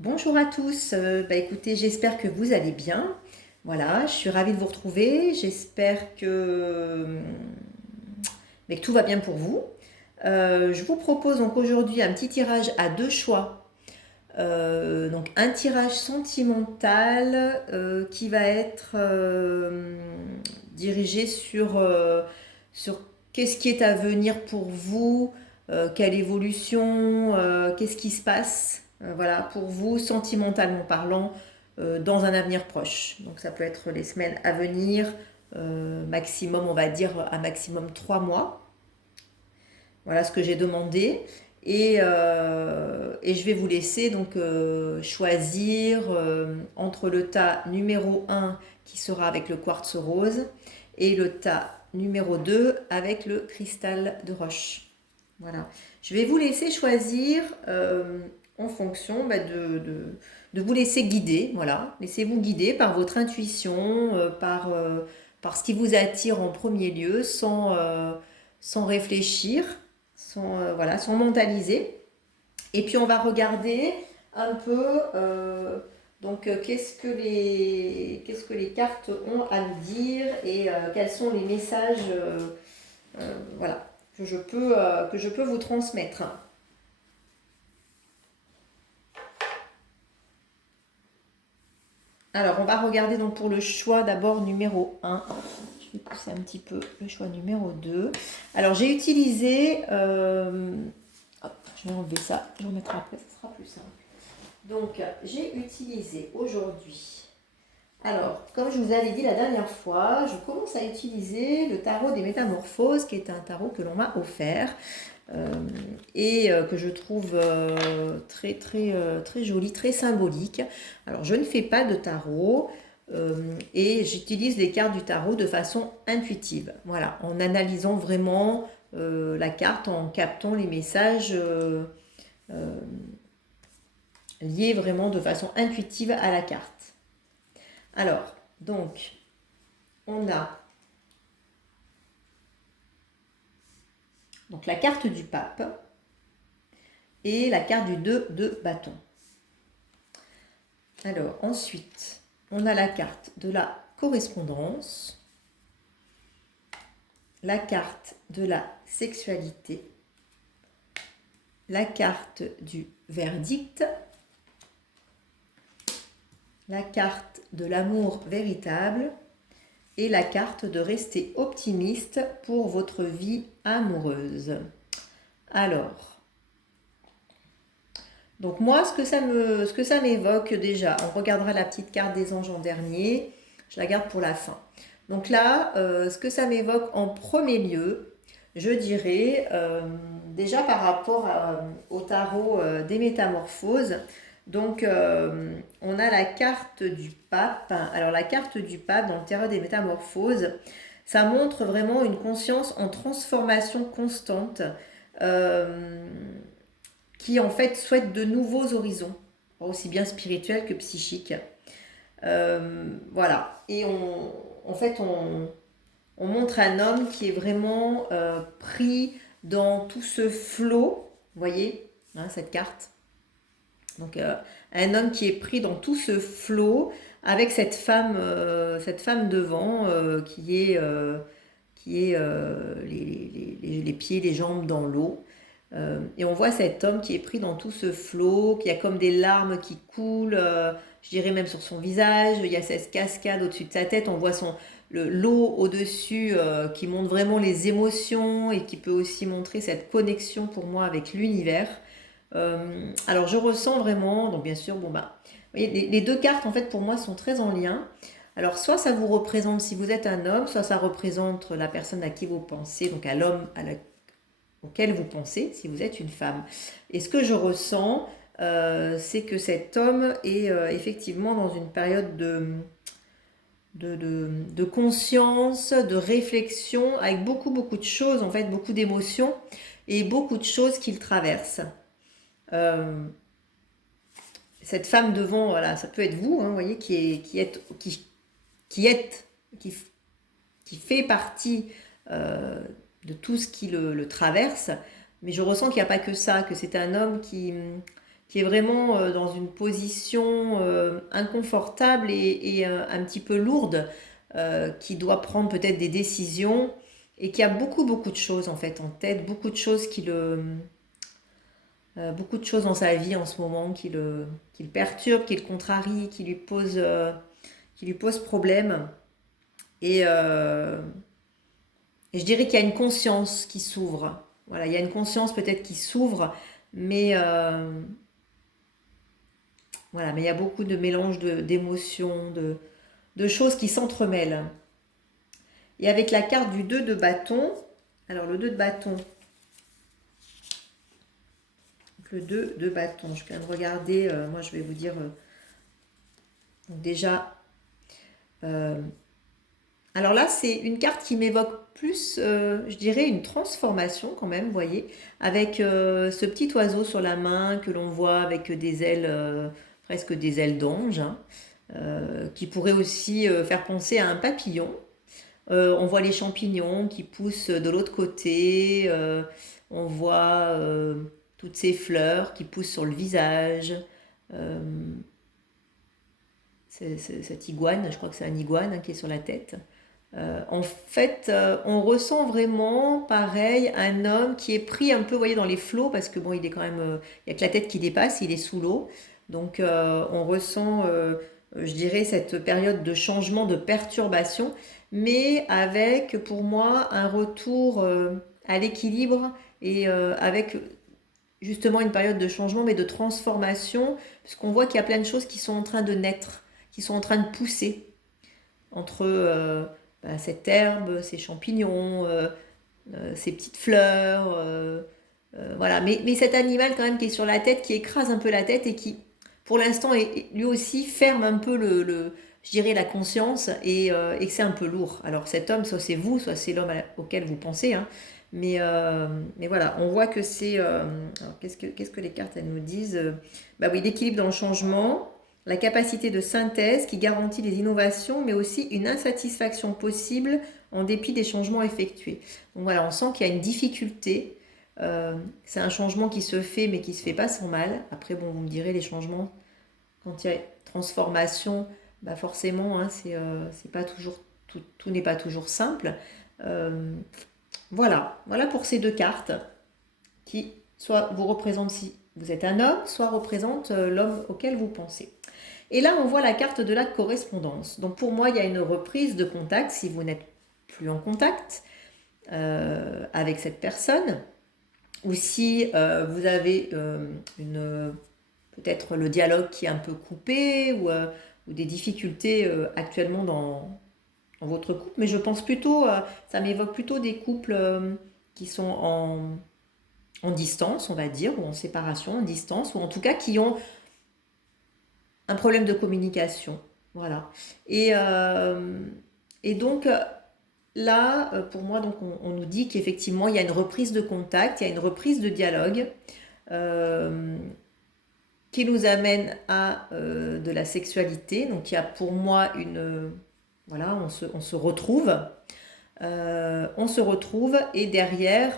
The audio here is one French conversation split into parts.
Bonjour à tous, écoutez, j'espère que vous allez bien. Voilà, je suis ravie de vous retrouver. J'espère que tout va bien pour vous. Je vous propose donc aujourd'hui un petit tirage à deux choix. Donc un tirage sentimental qui va être dirigé sur qu'est-ce qui est à venir pour vous, quelle évolution, qu'est-ce qui se passe, voilà, pour vous, sentimentalement parlant, dans un avenir proche. Donc ça peut être les semaines à venir, maximum, on va dire, un maximum 3 mois. Voilà ce que j'ai demandé. Et je vais vous laisser donc choisir entre le tas numéro 1 qui sera avec le quartz rose et le tas numéro 2 avec le cristal de roche. Voilà. Je vais vous laisser choisir en fonction de vous laisser guider. Voilà. Laissez-vous guider par votre intuition, par ce qui vous attire en premier lieu, sans réfléchir, sans mentaliser. Et puis on va regarder un peu qu'est-ce que les cartes ont à nous dire et quels sont les messages voilà, que je peux vous transmettre. Alors on va regarder donc pour le choix d'abord numéro 1. Je vais pousser un petit peu le choix numéro 2. Alors j'ai utilisé hop, je vais enlever ça, je vais remettre après, ça sera plus simple. Donc, j'ai utilisé aujourd'hui, alors, comme je vous avais dit la dernière fois, je commence à utiliser le tarot des métamorphoses, qui est un tarot que l'on m'a offert et que je trouve très joli, très symbolique. Alors, je ne fais pas de tarot et j'utilise les cartes du tarot de façon intuitive. Voilà, en analysant vraiment la carte, en captant les messages liés vraiment de façon intuitive à la carte. Alors, donc, on a donc la carte du pape et la carte du 2 de bâton. Alors, ensuite, on a la carte de la correspondance, la carte de la sexualité, la carte du verdict, la carte de l'amour véritable et la carte de rester optimiste pour votre vie amoureuse. Alors, donc moi, ce que ça m'évoque déjà, on regardera la petite carte des anges en dernier, je la garde pour la fin. Donc là, ce que ça m'évoque en premier lieu, je dirais, déjà par rapport au tarot des métamorphoses, donc on a la carte du pape. Alors la carte du pape dans le tarot des métamorphoses, ça montre vraiment une conscience en transformation constante. Euh, qui en fait souhaite de nouveaux horizons, aussi bien spirituels que psychiques. Voilà. Et en fait, on montre un homme qui est vraiment pris dans tout ce flot, vous voyez, hein, cette carte. Donc, un homme qui est pris dans tout ce flot avec cette femme devant qui est les pieds, les jambes dans l'eau. Et on voit cet homme qui est pris dans tout ce flot, qui a comme des larmes qui coulent, je dirais même sur son visage. Il y a cette cascade au-dessus de sa tête. On voit l'eau au-dessus qui montre vraiment les émotions et qui peut aussi montrer cette connexion pour moi avec l'univers. Alors je ressens vraiment, donc bien sûr, bon bah, vous voyez, les deux cartes en fait pour moi sont très en lien. Alors soit ça vous représente si vous êtes un homme, soit ça représente la personne à qui vous pensez, donc à l'homme auquel vous pensez si vous êtes une femme. Et ce que je ressens, c'est que cet homme est effectivement dans une période de conscience, de réflexion, avec beaucoup de choses, en fait, beaucoup d'émotions et beaucoup de choses qu'il traverse. Euh, cette femme devant, voilà, ça peut être vous, hein, vous voyez, qui, est, qui, qui fait partie de tout ce qui le traverse. Mais je ressens qu'il n'y a pas que ça, que c'est un homme qui est vraiment dans une position inconfortable et un petit peu lourde, qui doit prendre peut-être des décisions et qui a beaucoup, beaucoup de choses en fait en tête, beaucoup de choses beaucoup de choses dans sa vie en ce moment qui le perturbent, qui le contrarient, qui lui posent problème. Et, euh, et je dirais qu'il y a une conscience qui s'ouvre. Voilà, il y a une conscience peut-être qui s'ouvre, mais voilà, mais il y a beaucoup de mélange d'émotions, de choses qui s'entremêlent. Et avec la carte du 2 de bâton, alors le 2 de bâton, le 2 de bâton, je viens de regarder, moi je vais vous dire donc déjà, alors là c'est une carte qui m'évoque plus, je dirais, une transformation quand même, vous voyez, avec ce petit oiseau sur la main que l'on voit avec des ailes, presque des ailes d'ange, hein, qui pourrait aussi faire penser à un papillon. On voit les champignons qui poussent de l'autre côté. On voit toutes ces fleurs qui poussent sur le visage. Euh, cette iguane, je crois que c'est un iguane hein, qui est sur la tête. En fait, on ressent vraiment, pareil, un homme qui est pris un peu, vous voyez, dans les flots, parce que bon, il est quand même, il y a que la tête qui dépasse, il est sous l'eau. Donc, on ressent, je dirais, cette période de changement, de perturbation, mais avec, pour moi, un retour à l'équilibre et avec justement une période de changement, mais de transformation, puisqu'on voit qu'il y a plein de choses qui sont en train de naître, qui sont en train de pousser entre cette herbe, ces champignons, ces petites fleurs. Voilà. Mais cet animal quand même qui est sur la tête, qui écrase un peu la tête et qui, pour l'instant, lui aussi ferme un peu je dirais, la conscience et que c'est un peu lourd. Alors cet homme, soit c'est vous, soit c'est l'homme auquel vous pensez. Hein. Mais voilà, on voit que c'est... alors qu'est-ce que les cartes, elles nous disent? Bah oui, l'équilibre dans le changement, la capacité de synthèse qui garantit les innovations, mais aussi une insatisfaction possible en dépit des changements effectués. Donc voilà, on sent qu'il y a une difficulté. C'est un changement qui se fait, mais qui se fait pas sans mal. Après, bon, vous me direz, les changements, quand il y a transformation, bah forcément, hein, c'est pas toujours, tout n'est pas toujours simple. Euh, voilà pour ces deux cartes qui soit vous représentent si vous êtes un homme, soit représentent l'homme auquel vous pensez. Et là, on voit la carte de la correspondance. Donc pour moi, il y a une reprise de contact si vous n'êtes plus en contact avec cette personne, ou si vous avez peut-être le dialogue qui est un peu coupé, ou des difficultés actuellement dans votre couple. Mais je pense plutôt, ça m'évoque plutôt des couples qui sont en distance, on va dire, ou en séparation, en distance, ou en tout cas qui ont un problème de communication. Voilà. Et donc là, pour moi, donc, on nous dit qu'effectivement, il y a une reprise de contact, il y a une reprise de dialogue euh, qui nous amène à de la sexualité. Donc il y a pour moi voilà, on se retrouve. On se retrouve et derrière,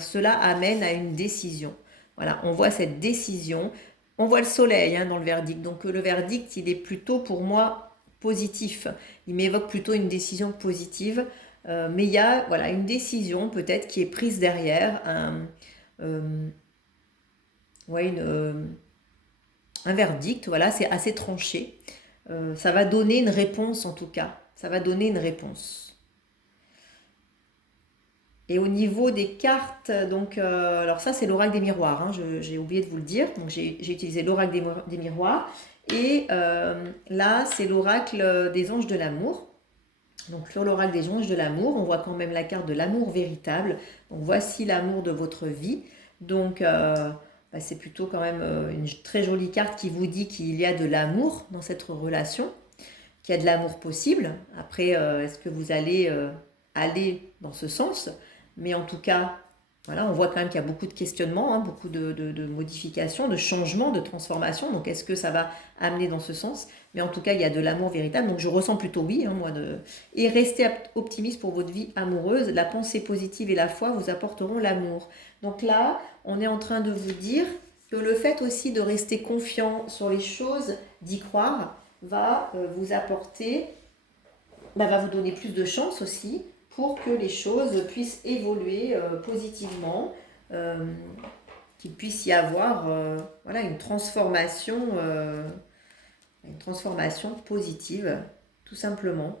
cela amène à une décision. Voilà, on voit cette décision. On voit le soleil hein, dans le verdict. Donc le verdict, il est plutôt pour moi positif. Il m'évoque plutôt une décision positive. Mais il y a voilà, une décision peut-être qui est prise derrière. Ouais, un verdict, voilà, c'est assez tranché. Ça va donner une réponse en tout cas. Ça va donner une réponse. Et au niveau des cartes, donc, alors ça c'est l'oracle des miroirs, hein, j'ai oublié de vous le dire, donc j'ai utilisé l'oracle des miroirs, et là c'est l'oracle des anges de l'amour. Donc sur l'oracle des anges de l'amour, on voit quand même la carte de l'amour véritable, donc voici l'amour de votre vie, donc bah, c'est plutôt quand même une très jolie carte qui vous dit qu'il y a de l'amour dans cette relation, qu'il y a de l'amour possible. Après, est-ce que vous allez aller dans ce sens? Mais en tout cas, voilà, on voit quand même qu'il y a beaucoup de questionnements, hein, beaucoup de modifications, de changements, de transformations. Donc, est-ce que ça va amener dans ce sens? Mais en tout cas, il y a de l'amour véritable. Donc, je ressens plutôt oui, hein, moi. Et restez optimiste pour votre vie amoureuse. La pensée positive et la foi vous apporteront l'amour. Donc là, on est en train de vous dire que le fait aussi de rester confiant sur les choses, d'y croire, va vous apporter, va vous donner plus de chance aussi pour que les choses puissent évoluer positivement, qu'il puisse y avoir voilà, une transformation positive, tout simplement.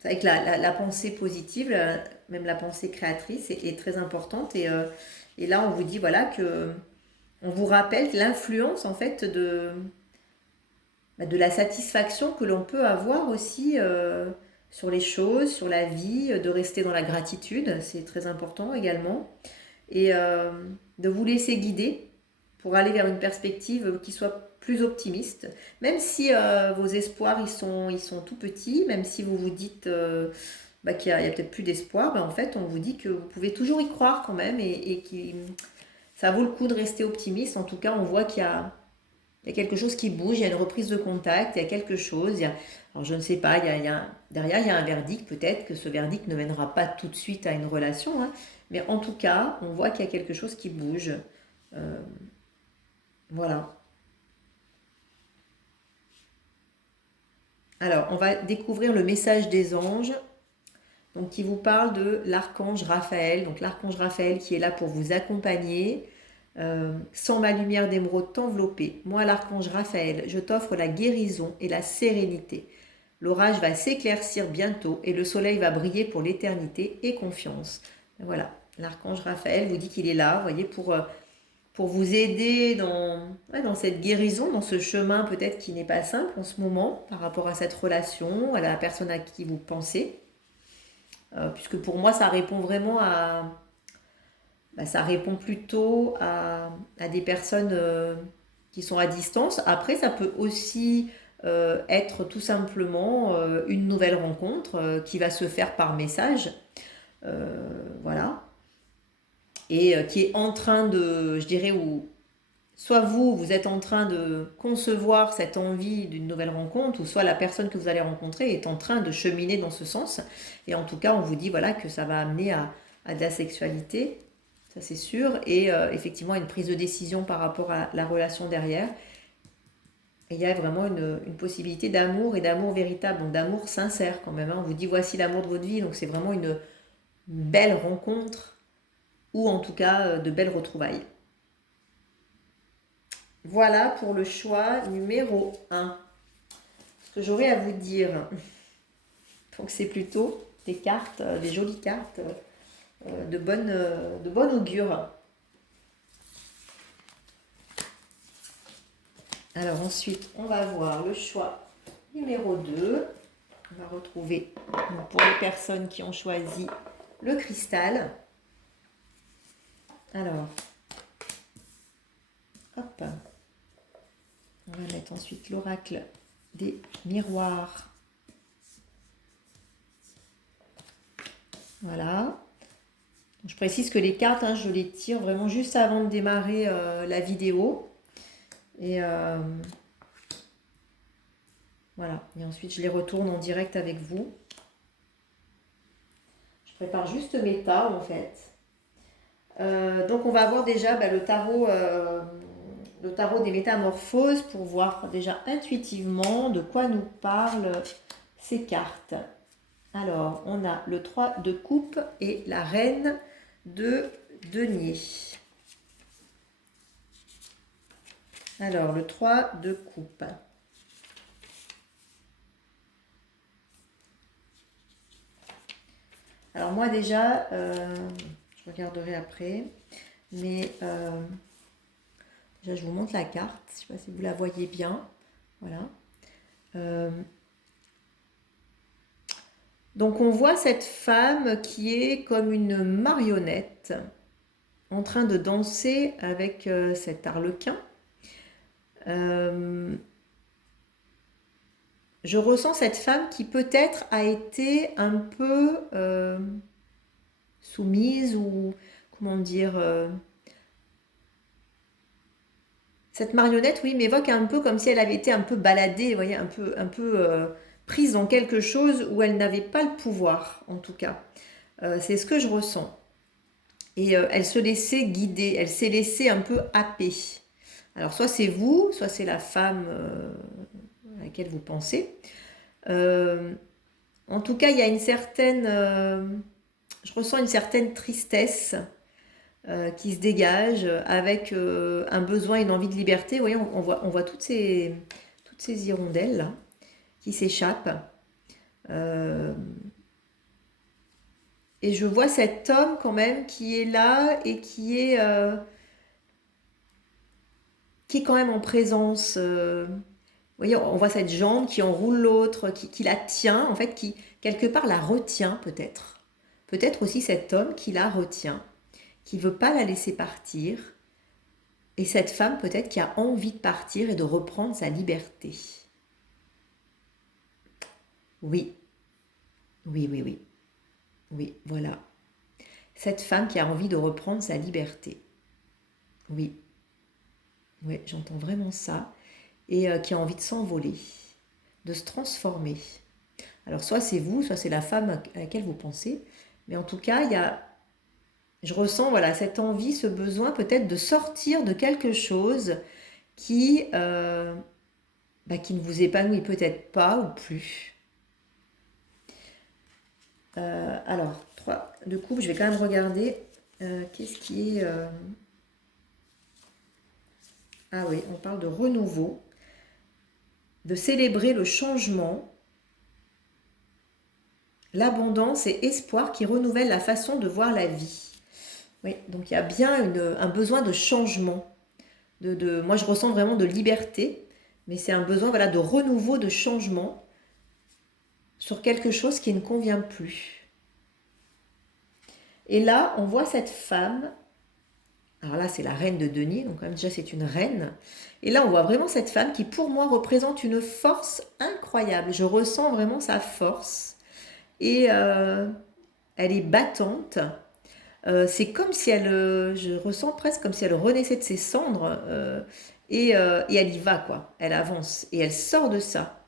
C'est vrai que la pensée positive, même la pensée créatrice, est très importante. Et là, on vous dit voilà que on vous rappelle l'influence en fait de la satisfaction que l'on peut avoir aussi sur les choses, sur la vie, de rester dans la gratitude, c'est très important également. Et de vous laisser guider pour aller vers une perspective qui soit plus optimiste. Même si vos espoirs, ils sont tout petits, même si vous vous dites qu'il y a peut-être plus d'espoir, en fait, on vous dit que vous pouvez toujours y croire quand même et que ça vaut le coup de rester optimiste. En tout cas, on voit il y a quelque chose qui bouge, il y a une reprise de contact, il y a quelque chose. Alors je ne sais pas, derrière, il y a un verdict. Peut-être que ce verdict ne mènera pas tout de suite à une relation, hein, mais en tout cas, on voit qu'il y a quelque chose qui bouge. Euh, voilà. Alors, on va découvrir le message des anges, donc qui vous parle de l'archange Raphaël. Donc l'archange Raphaël qui est là pour vous accompagner. Sans ma lumière d'émeraude t'envelopper, moi l'archange Raphaël, je t'offre la guérison et la sérénité. L'orage va s'éclaircir bientôt et le soleil va briller pour l'éternité et confiance. Voilà, l'archange Raphaël vous dit qu'il est là, vous voyez, pour vous aider dans cette guérison, dans ce chemin peut-être qui n'est pas simple en ce moment par rapport à cette relation, à la personne à qui vous pensez. Puisque pour moi, ça répond vraiment ça répond plutôt à des personnes qui sont à distance. Après, ça peut aussi être tout simplement une nouvelle rencontre qui va se faire par message. Voilà. Et qui est en train de, je dirais, ou soit vous êtes en train de concevoir cette envie d'une nouvelle rencontre, ou soit la personne que vous allez rencontrer est en train de cheminer dans ce sens. Et en tout cas, on vous dit voilà que ça va amener à de la sexualité, ça c'est sûr, et effectivement une prise de décision par rapport à la relation derrière. Et il y a vraiment une possibilité d'amour et d'amour véritable, donc d'amour sincère quand même, hein. On vous dit voici l'amour de votre vie, donc c'est vraiment une belle rencontre, ou en tout cas de belles retrouvailles. Voilà pour le choix numéro 1. Ce que j'aurais à vous dire, donc c'est plutôt des cartes, des jolies cartes de bonne augure. Alors ensuite, on va voir le choix numéro 2. On va retrouver, donc, pour les personnes qui ont choisi le cristal. Alors, hop. On va mettre ensuite l'oracle des miroirs. Voilà. Je précise que les cartes, je les tire vraiment juste avant de démarrer la vidéo. Et voilà. Et ensuite, je les retourne en direct avec vous. Je prépare juste mes tas, en fait. Donc, on va voir déjà le tarot des métamorphoses pour voir déjà intuitivement de quoi nous parlent ces cartes. Alors, on a le 3 de coupe et la reine de denier. Alors, le 3 de coupe. Alors moi déjà, je regarderai après, mais déjà je vous montre la carte, je ne sais pas si vous la voyez bien, voilà. Donc on voit cette femme qui est comme une marionnette en train de danser avec cet arlequin. Je ressens cette femme qui peut-être a été un peu soumise ou comment dire. Cette marionnette, oui, m'évoque un peu comme si elle avait été un peu baladée, vous voyez, un peu prise dans quelque chose où elle n'avait pas le pouvoir, en tout cas. C'est ce que je ressens. Et elle se laissait guider, elle s'est laissée un peu happer. Alors soit c'est vous, soit c'est la femme à laquelle vous pensez. Euh, En tout cas, il y a une certaine, je ressens une certaine tristesse qui se dégage avec un besoin, une envie de liberté. Vous voyez, on voit toutes ces hirondelles là, qui s'échappent. Euh, et je vois cet homme quand même qui est là et qui est quand même en présence. Vous voyez, on voit cette jambe qui enroule l'autre, qui la tient, en fait, qui quelque part la retient peut-être. Peut-être aussi cet homme qui la retient, qui ne veut pas la laisser partir. Et cette femme peut-être qui a envie de partir et de reprendre sa liberté. Oui, oui, oui, oui. Oui, voilà. Cette femme qui a envie de reprendre sa liberté. Oui, oui, j'entends vraiment ça. Et qui a envie de s'envoler, de se transformer. Alors soit c'est vous, soit c'est la femme à laquelle vous pensez. Mais en tout cas, je ressens voilà, cette envie, ce besoin peut-être de sortir de quelque chose qui ne vous épanouit peut-être pas ou plus. Alors, de couple, je vais quand même regarder qu'est-ce qui est... Ah oui, on parle de renouveau, de célébrer le changement, l'abondance et espoir qui renouvellent la façon de voir la vie. Oui, donc il y a bien un besoin de changement. Moi, je ressens vraiment de liberté, mais c'est un besoin voilà, de renouveau, de changement sur quelque chose qui ne convient plus. Et là, on voit cette femme. Alors là, c'est la reine de denier, donc quand même déjà c'est une reine. Et là, on voit vraiment cette femme qui, pour moi, représente une force incroyable. Je ressens vraiment sa force. Et elle est battante. C'est comme si je ressens presque comme si elle renaissait de ses cendres. Et elle y va, quoi. Elle avance. Et elle sort de ça.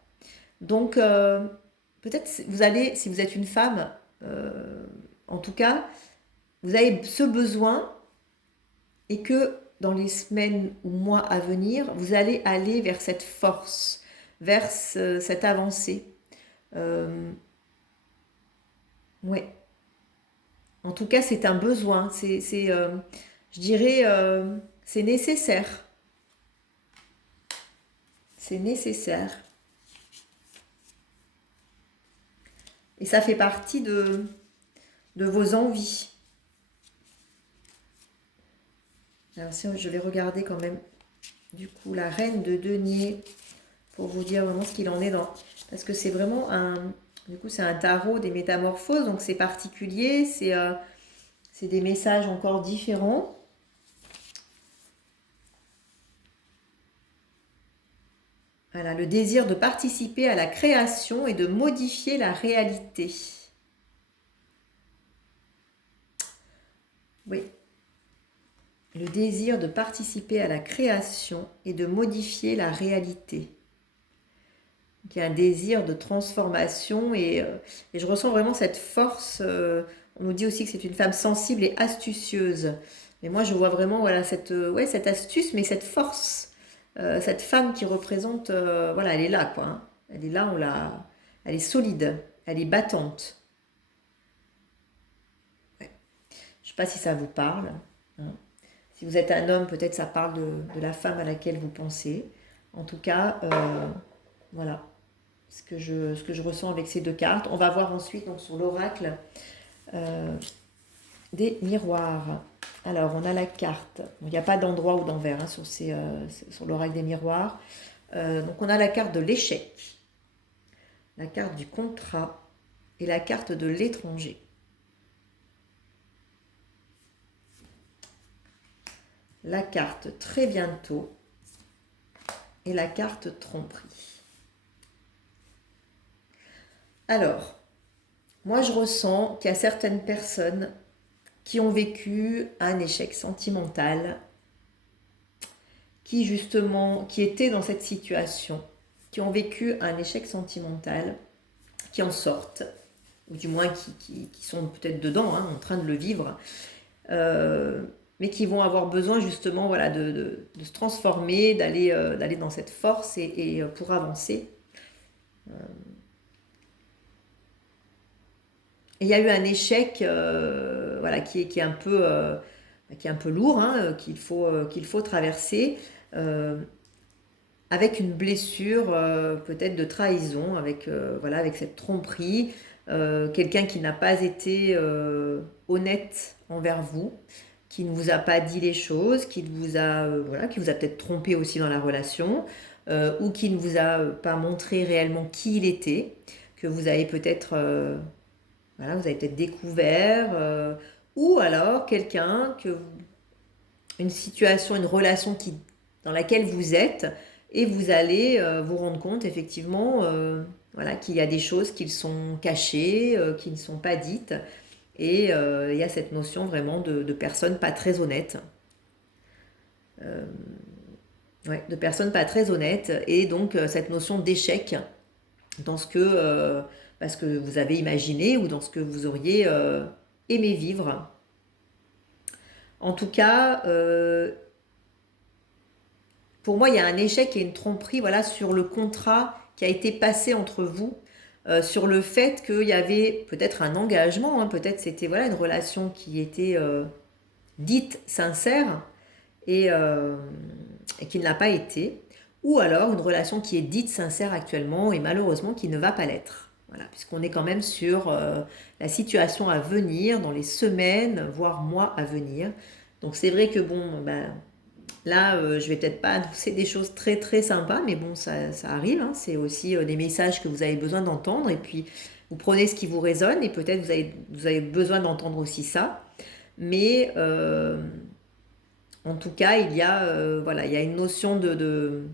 Donc, peut-être vous allez, si vous êtes une femme, en tout cas, vous avez ce besoin et que dans les semaines ou mois à venir, vous allez aller vers cette force, vers cette avancée. Ouais. En tout cas, c'est un besoin. Je dirais, c'est nécessaire. C'est nécessaire. Et ça fait partie de vos envies. Alors, si je vais regarder quand même, du coup, la reine de denier pour vous dire vraiment ce qu'il en est dans... Parce que c'est vraiment du coup, c'est un tarot des métamorphoses, donc c'est particulier, c'est des messages encore différents. Voilà, le désir de participer à la création et de modifier la réalité. Oui. Le désir de participer à la création et de modifier la réalité. Donc, il y a un désir de transformation et je ressens vraiment cette force. On nous dit aussi que c'est une femme sensible et astucieuse. Mais moi, je vois vraiment voilà, cette astuce, mais cette force. Cette femme qui représente, voilà, elle est là, quoi. Hein. Elle est là, elle est solide, elle est battante. Ouais. Je ne sais pas si ça vous parle. Hein. Si vous êtes un homme, peut-être ça parle de la femme à laquelle vous pensez. En tout cas, voilà ce que je ressens avec ces deux cartes. On va voir ensuite donc, sur l'oracle des miroirs. Alors, on a la carte. Il n'y a pas d'endroit ou d'envers hein, sur l'oracle des miroirs. Donc, on a la carte de l'échec, la carte du contrat et la carte de l'étranger. La carte très bientôt et la carte tromperie. Alors, moi je ressens qu'il y a certaines personnes qui ont vécu un échec sentimental, qui étaient dans cette situation, qui ont vécu un échec sentimental, qui en sortent, ou du moins qui sont peut-être dedans, hein, en train de le vivre, mais qui vont avoir besoin justement voilà, de se transformer, d'aller dans cette force et pour avancer. Et il y a eu un échec voilà, qui est qui est un peu lourd, hein, qu'il faut traverser, euh, avec une blessure peut-être de trahison, voilà, avec cette tromperie, quelqu'un qui n'a pas été honnête envers vous, qui ne vous a pas dit les choses, voilà, qui vous a peut-être trompé aussi dans la relation, ou qui ne vous a pas montré réellement qui il était, que vous avez peut-être voilà, vous avez peut-être découvert, ou alors quelqu'un une situation, une relation dans laquelle vous êtes, et vous allez vous rendre compte effectivement voilà, qu'il y a des choses qui sont cachées, qui ne sont pas dites, et il y a cette notion vraiment de personnes pas très honnêtes. Ouais, de personnes pas très honnêtes, et donc cette notion d'échec dans ce que vous avez imaginé ou dans ce que vous auriez aimé vivre. En tout cas, pour moi, il y a un échec et une tromperie voilà, sur le contrat qui a été passé entre vous, sur le fait qu'il y avait peut-être un engagement, hein, peut-être c'était voilà, une relation qui était dite sincère et qui ne l'a pas été, ou alors une relation qui est dite sincère actuellement et malheureusement qui ne va pas l'être. Voilà, puisqu'on est quand même sur la situation à venir, dans les semaines, voire mois à venir. Donc c'est vrai que bon, ben, là, je vais peut-être pas annoncer des choses très très sympas, mais bon, ça arrive, hein. C'est aussi des messages que vous avez besoin d'entendre, et puis vous prenez ce qui vous résonne, et peut-être vous avez besoin d'entendre aussi ça. Mais en tout cas, voilà, il y a une notion de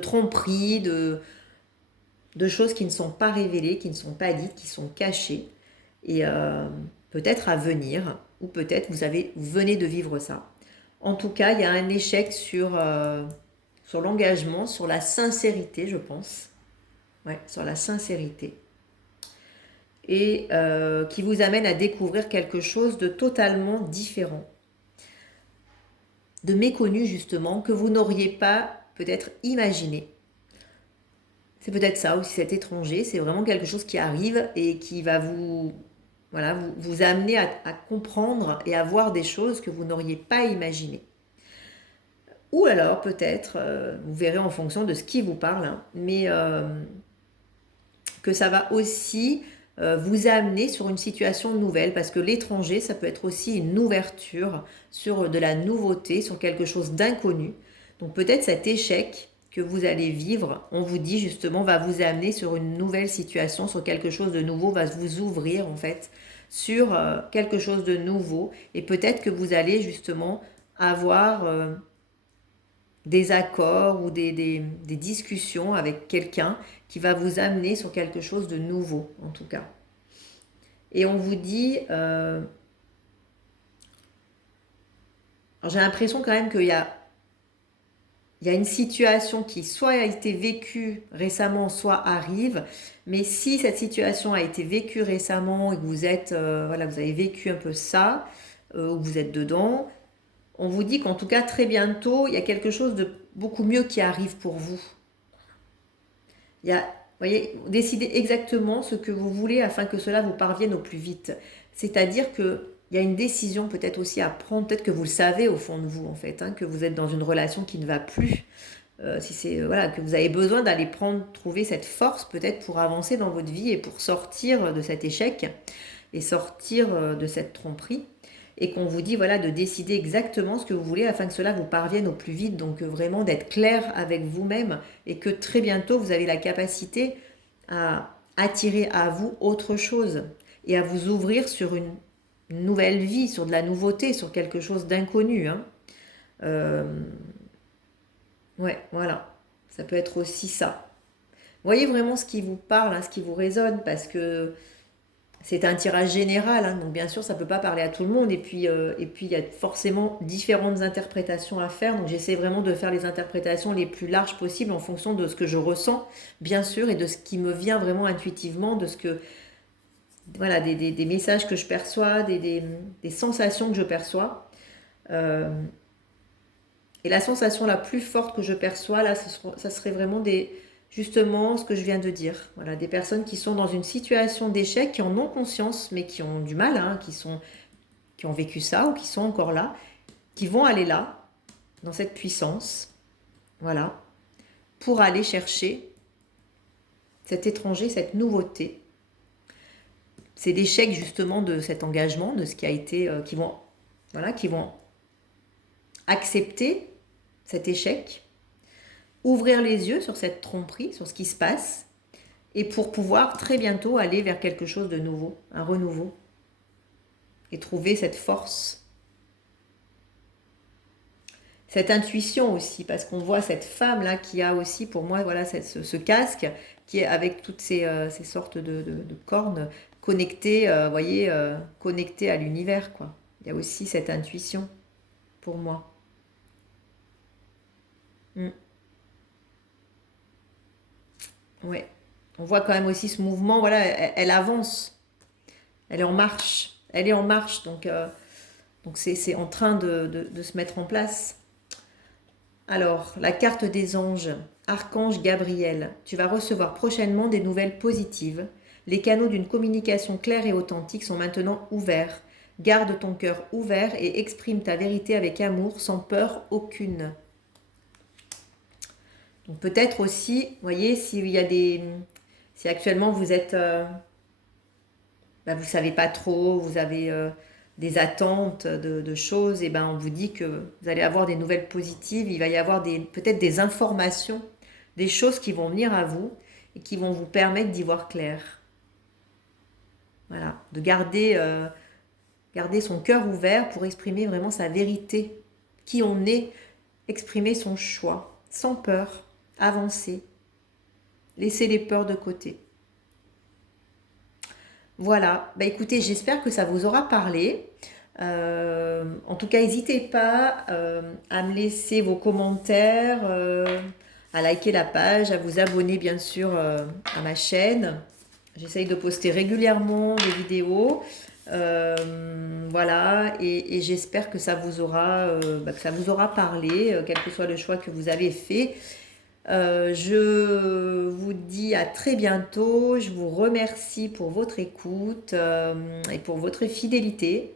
tromperie, de choses qui ne sont pas révélées, qui ne sont pas dites, qui sont cachées, et peut-être à venir, ou peut-être vous venez de vivre ça. En tout cas, il y a un échec sur l'engagement, sur la sincérité, je pense. Ouais, sur la sincérité. Et qui vous amène à découvrir quelque chose de totalement différent, de méconnu justement, que vous n'auriez pas peut-être imaginé. C'est peut-être ça aussi, cet étranger, c'est vraiment quelque chose qui arrive et qui va voilà, vous amener à comprendre et à voir des choses que vous n'auriez pas imaginées. Ou alors peut-être, vous verrez en fonction de ce qui vous parle, hein, mais que ça va aussi vous amener sur une situation nouvelle, parce que l'étranger, ça peut être aussi une ouverture sur de la nouveauté, sur quelque chose d'inconnu. Donc peut-être cet échec que vous allez vivre, on vous dit justement, va vous amener sur une nouvelle situation, sur quelque chose de nouveau, va vous ouvrir en fait sur quelque chose de nouveau, et peut-être que vous allez justement avoir des accords ou des discussions avec quelqu'un qui va vous amener sur quelque chose de nouveau, en tout cas. Et on vous dit... alors j'ai l'impression quand même il y a une situation qui soit a été vécue récemment, soit arrive. Mais si cette situation a été vécue récemment et que vous êtes, voilà, vous avez vécu un peu ça, ou que vous êtes dedans, on vous dit qu'en tout cas, très bientôt, il y a quelque chose de beaucoup mieux qui arrive pour vous. Il y a, vous voyez, décidez exactement ce que vous voulez afin que cela vous parvienne au plus vite. C'est-à-dire que il y a une décision peut-être aussi à prendre, peut-être que vous le savez au fond de vous en fait, hein, que vous êtes dans une relation qui ne va plus. Si c'est voilà, que vous avez besoin d'aller trouver cette force peut-être pour avancer dans votre vie et pour sortir de cet échec et sortir de cette tromperie. Et qu'on vous dit voilà, de décider exactement ce que vous voulez afin que cela vous parvienne au plus vite. Donc vraiment d'être clair avec vous-même, et que très bientôt vous avez la capacité à attirer à vous autre chose et à vous ouvrir sur une nouvelle vie, sur de la nouveauté, sur quelque chose d'inconnu. Hein. Euh, ouais, voilà. Ça peut être aussi ça. Voyez vraiment ce qui vous parle, hein, ce qui vous résonne, parce que c'est un tirage général, hein, donc bien sûr ça ne peut pas parler à tout le monde, et puis il y a forcément différentes interprétations à faire, donc j'essaie vraiment de faire les interprétations les plus larges possibles en fonction de ce que je ressens, bien sûr, et de ce qui me vient vraiment intuitivement, de ce que voilà, des messages que je perçois, des sensations que je perçois. Euh, et la sensation la plus forte que je perçois, là, ça serait vraiment justement ce que je viens de dire. Voilà, des personnes qui sont dans une situation d'échec, qui en ont conscience, mais qui ont du mal, hein, qui ont vécu ça ou qui sont encore là, qui vont aller là, dans cette puissance, voilà, pour aller chercher cet étranger, cette nouveauté. C'est l'échec justement de cet engagement, de ce qui a été, qui vont accepter cet échec, ouvrir les yeux sur cette tromperie, sur ce qui se passe, et pour pouvoir très bientôt aller vers quelque chose de nouveau, un renouveau, et trouver cette force, cette intuition aussi, parce qu'on voit cette femme-là qui a aussi, pour moi, voilà, ce casque, qui est avec toutes ces sortes de cornes connectées, voyez, connectées à l'univers, quoi. Il y a aussi cette intuition, pour moi. Mm. Ouais. On voit quand même aussi ce mouvement, voilà, elle avance, elle est en marche, donc c'est en train de se mettre en place. Alors, la carte des anges, Archange Gabriel, tu vas recevoir prochainement des nouvelles positives. Les canaux d'une communication claire et authentique sont maintenant ouverts. Garde ton cœur ouvert et exprime ta vérité avec amour, sans peur aucune. Donc peut-être aussi, vous voyez, si actuellement vous êtes, vous savez pas trop, vous avez des attentes de choses, et ben on vous dit que vous allez avoir des nouvelles positives, il va y avoir peut-être des informations, des choses qui vont venir à vous et qui vont vous permettre d'y voir clair. Voilà, de garder son cœur ouvert pour exprimer vraiment sa vérité, qui on est, exprimer son choix, sans peur, avancer, laisser les peurs de côté. Voilà, bah écoutez, j'espère que ça vous aura parlé. En tout cas, n'hésitez pas à me laisser vos commentaires, à liker la page, à vous abonner bien sûr à ma chaîne. J'essaye de poster régulièrement des vidéos. Voilà, et j'espère que que ça vous aura parlé, quel que soit le choix que vous avez fait. Je vous dis à très bientôt. Je vous remercie pour votre écoute et pour votre fidélité.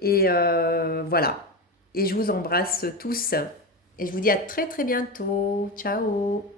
Et voilà. Et je vous embrasse tous. Et je vous dis à très très bientôt. Ciao.